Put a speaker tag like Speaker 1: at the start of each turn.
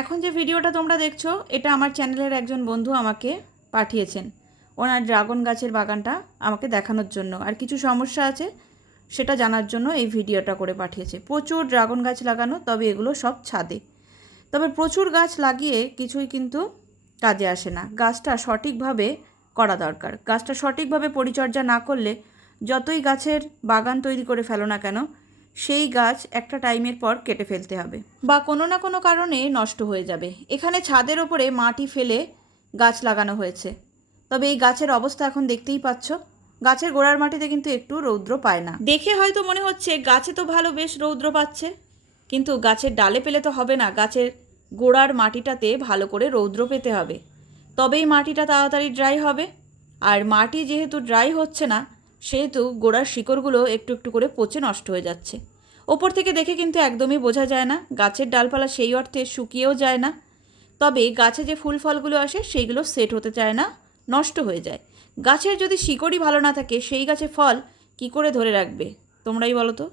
Speaker 1: এখন যে ভিডিওটা তোমরা দেখছ, এটা আমার চ্যানেলের একজন বন্ধু আমাকে পাঠিয়েছেন। ওনার ড্রাগন গাছের বাগানটা আমাকে দেখানোর জন্য। আর কিছু সমস্যা আছে, সেটা জানার জন্য এই ভিডিওটা করে পাঠিয়েছে। প্রচুর ড্রাগন গাছ লাগানো, তবে এগুলো সব ছাদে। তবে প্রচুর গাছ লাগিয়ে কিছুই কিন্তু কাজে আসে না। গাছটা সঠিকভাবে করা দরকার। গাছটা সঠিকভাবে পরিচর্যা না করলে যতই গাছের বাগান তৈরি করে ফেলো না কেন সেই গাছ একটা টাইমের পর কেটে ফেলতে হবে। বা কোনো না কোনো কারণে নষ্ট হয়ে যাবে। এখানে ছাদের ওপরে মাটি ফেলে গাছ লাগানো হয়েছে। তবে এই গাছের অবস্থা এখন দেখতেই পাচ্ছ। গাছের গোড়ার মাটিতে কিন্তু একটু রৌদ্র পায় না। দেখে হয়তো মনে হচ্ছে গাছে তো ভালো বেশ রৌদ্র পাচ্ছে। কিন্তু গাছের ডালে পেলে তো হবে না। গাছের গোড়ার মাটিটাতে ভালো করে রৌদ্র পেতে হবে। তবেই মাটিটা তাড়াতাড়ি ড্রাই হবে। আর মাটি যেহেতু ড্রাই হচ্ছে না সেহেতু গোড়ার শিকড়গুলো একটু একটু করে পচে নষ্ট হয়ে যাচ্ছে। ওপর থেকে দেখে কিন্তু একদমই বোঝা যায় না, গাছের ডালপালা সেই অর্থে শুকিয়েও যায় না। তবে গাছে যে ফুল ফলগুলো আসে সেইগুলো সেট হতে চায় না, নষ্ট হয়ে যায়। গাছের যদি শিকড়ই ভালো না থাকে, সেই গাছে ফল কি করে ধরে রাখবে? তোমরাই বলো তো।